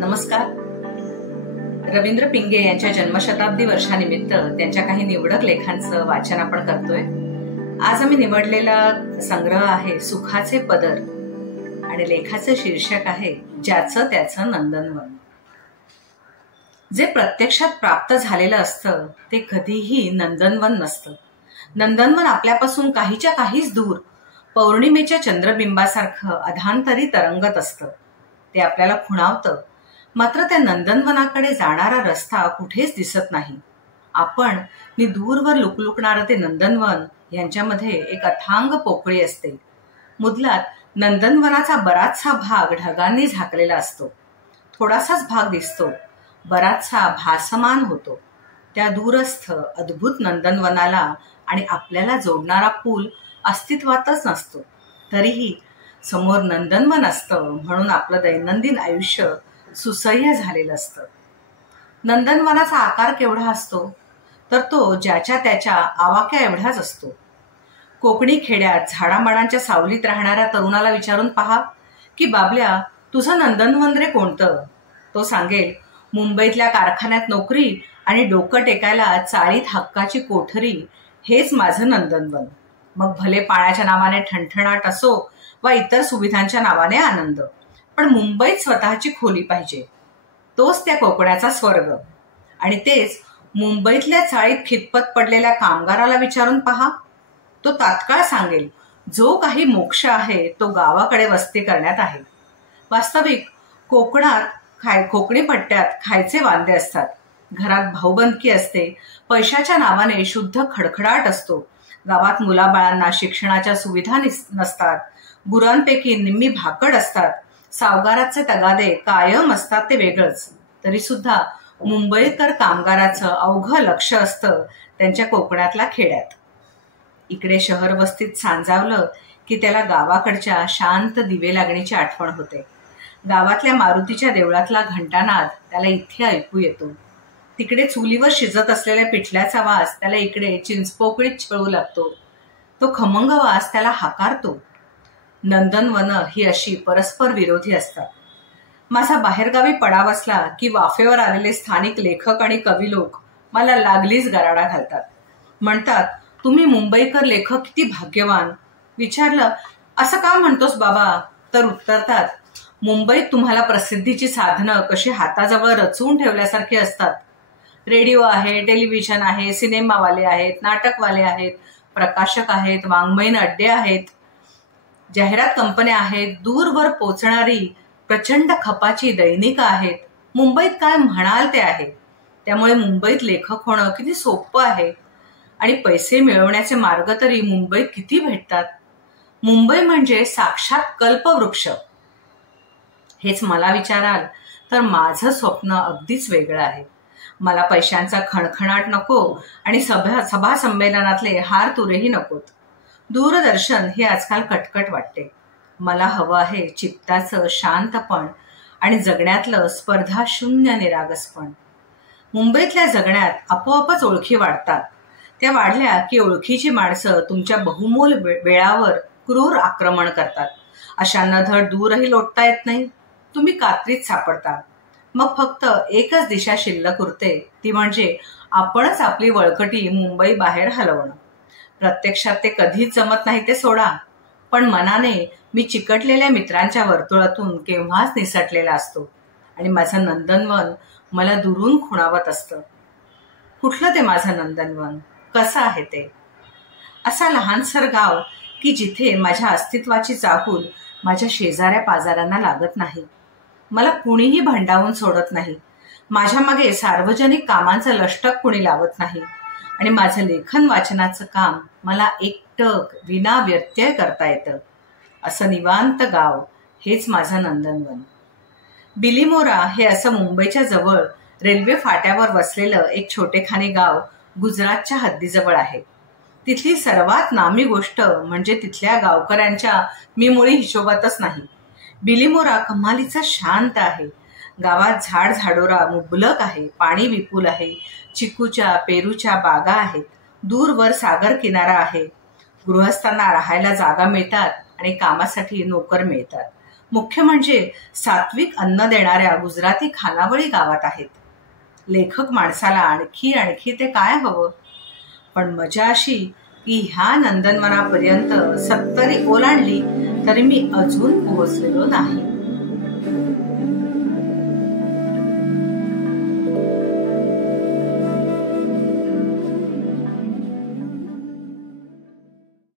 नमस्कार. रवींद्र पिंगे यांच्या जन्मशताब्दी वर्षानिमित्त त्यांच्या काही निवडक लेखांचं वाचन आपण करतोय. आज आम्ही निवडलेला संग्रह आहे सुखाचे पदर आणि लेखाचं शीर्षक आहे ज्याचं त्याचं नंदनवन. जे प्रत्यक्षात प्राप्त झालेलं असतं ते कधीही नंदनवन नसतं. नंदनवन आपल्यापासून काहीच्या काहीच दूर पौर्णिमेच्या चंद्रबिंबासारखं अधांतरी तरंगत असतं. ते आपल्याला खुणावतं, मात्र त्या नंदनवनाकडे जाणारा रस्ता कुठेच दिसत नाही. आपण नि दूरवर लुकलुकणारं ते नंदनवन यांच्यामध्ये एक अथांग पोकळी असते. मुदलात नंदनवनाचा बराचसा भाग ढगांनी झाकलेला असतो. थोडासाच भाग दिसतो, बराचसा भासमान होतो. त्या दूरस्थ अद्भुत नंदनवनाला आणि आपल्याला जोडणारा पूल अस्तित्वातच नसतो. तरीही समोर नंदनवन असतं म्हणून आपलं दैनंदिन आयुष्य सुसह्य झालेलं असतं. नंदनवनाचा आकार केवढा असतो तर तो ज्याच्या त्याच्या आवाक्या एवढाच असतो. कोकणी खेड्यात झाडामाडांच्या सावलीत राहणाऱ्या तरुणाला विचारून पहा की बाबल्या तुझं नंदनवन रे कोणतं? तो सांगेल मुंबईतल्या कारखान्यात नोकरी आणि डोकं टेकायला चाळीत हक्काची कोठरी हेच माझं नंदनवन. मग भले पाण्याच्या नावाने ठणठणाट असो वा इतर सुविधांच्या नावाने आनंद, पण मुंबईत स्वतःची खोली पाहिजे. तोच त्या कोकणाचा स्वर्ग. आणि तेच मुंबईतल्या चाळीत खितपत पडलेल्या कामगाराला विचारून पहा, तो तात्काळ सांगेल जो काही मोक्ष आहे तो गावाकडे वस्ती करण्यात आहे. वास्तविक कोकणात कोकणी पट्ट्यात खायचे वांदे असतात. घरात भाऊबंदकी असते. पैशाच्या नावाने शुद्ध खडखडाट असतो. गावात मुलाबाळांना शिक्षणाच्या सुविधा नसतात. गुरांपैकी निम्मी भाकड असतात. सावकाराचे तगादे कायम असतात ते वेगळंच. तरी सुद्धा मुंबईकर कामगाराचं अवघं लक्ष असतं त्यांच्या कोकणातल्या खेड्यात. इकडे शहर वस्तीत सांजावलं की त्याला गावाकडच्या शांत दिवे लागणीची आठवण होते. गावातल्या मारुतीच्या देवळातला घंटानाद त्याला इथे ऐकू येतो. तिकडे चुलीवर शिजत असलेल्या पिठल्याचा वास त्याला इकडे चिंचपोकळीत छळू लागतो. तो खमंग वास त्याला हाकारतो. नंदनवन ही अशी परस्पर विरोधी असतात. माझा बाहेरगावी पडा बसला की वाफेवर आलेले स्थानिक लेखक आणि कवी लोक मला लागलीच गराडा घालतात. म्हणतात तुम्ही मुंबईकर लेखक किती भाग्यवान. विचारलं असं का म्हणतोस बाबा तर उत्तरतात मुंबईत तुम्हाला प्रसिद्धीची साधनं कशी हाताजवळ रचवून ठेवल्यासारखी असतात. रेडिओ आहे, टेलिव्हिजन आहे, सिनेमावाले आहेत, नाटकवाले आहेत, प्रकाशक आहेत, वाङ्मयीन अड्डे आहेत, जाहिरात कंपन्या आहेत, दूरवर पोचणारी प्रचंड खपाची दैनिकं आहेत. मुंबईत काय म्हणाल ते आहे. त्यामुळे मुंबईत लेखक होणं किती सोपं आहे. आणि पैसे मिळवण्याचे मार्ग तरी मुंबईत किती भेटतात. मुंबई म्हणजे साक्षात कल्पवृक्ष. हेच मला विचाराल तर माझं स्वप्न अगदीच वेगळं आहे. मला पैशांचा खणखणाट नको आणि सभा संमेलनातले हार तुरेही नकोत. दूरदर्शन हे आजकाल कटकट वाटते. मला हवं आहे चित्ताचं शांतपण आणि जगण्यातलं स्पर्धा शून्य निरागसपण. मुंबईतल्या जगण्यात आपोआपच ओळखी वाढतात. त्या वाढल्या की ओळखीची माणसं तुमच्या बहुमोल वेळावर क्रूर आक्रमण करतात. अशांना धड दूरही लोटता येत नाही. तुम्ही कात्रीत सापडता. मग फक्त एकच दिशा शिल्लक उरते, ती म्हणजे आपणच आपली वळकटी मुंबई बाहेर हलवणं. प्रत्यक्षात ते कधीच जमत नाही ते सोडा, पण मनाने मी चिकटलेल्या मित्रांच्या वर्तुळातून केव्हाच निसटलेला असतो आणि माझं नंदनवन मला दुरून खुणावत असतं. कुठलं ते माझं नंदनवन? कसं आहे ते? असा लहानसर गाव की जिथे माझ्या अस्तित्वाची चाहूल माझ्या शेजाऱ्या पाजाऱ्यांना लागत नाही. मला कुणीही भंडावून सोडत नाही. माझ्या मागे सार्वजनिक कामांचं लष्टक कुणी लावत नाही आणि माझं लेखन वाचनाचं काम मला एकटक विना व्यत्यय करता येतं. असं निवांत गाव हेच माझं नंदनवन. बिलीमोरा हे असं मुंबईच्या जवळ रेल्वे फाट्यावर वसलेलं एक छोटेखाने गाव गुजरातच्या हद्दीजवळ आहे. तिथली सर्वात नामी गोष्ट म्हणजे तिथल्या गावकऱ्यांच्या मी मुळी हिशोबातच नाही. बिलीमोरा कमालीचा शांत आहे. गावात झाड झाडोरा मुबलक आहे. पाणी विपुल आहे. चिकूच्या पेरूच्या बागा आहेत. दूरवर सागर किनारा आहे. गृहस्थांना राहायला जागा मिळतात आणि कामासाठी नोकर मिळतात. मुख्य म्हणजे सात्विक अन्न देणाऱ्या गुजराती खानावळी गावात आहेत. लेखक माणसाला आणखी आणखी ते काय हवं. पण मजा अशी की ह्या नंदनवनापर्यंत 70 ओलांडली तरी मी अजून पोहोचलेलो नाही.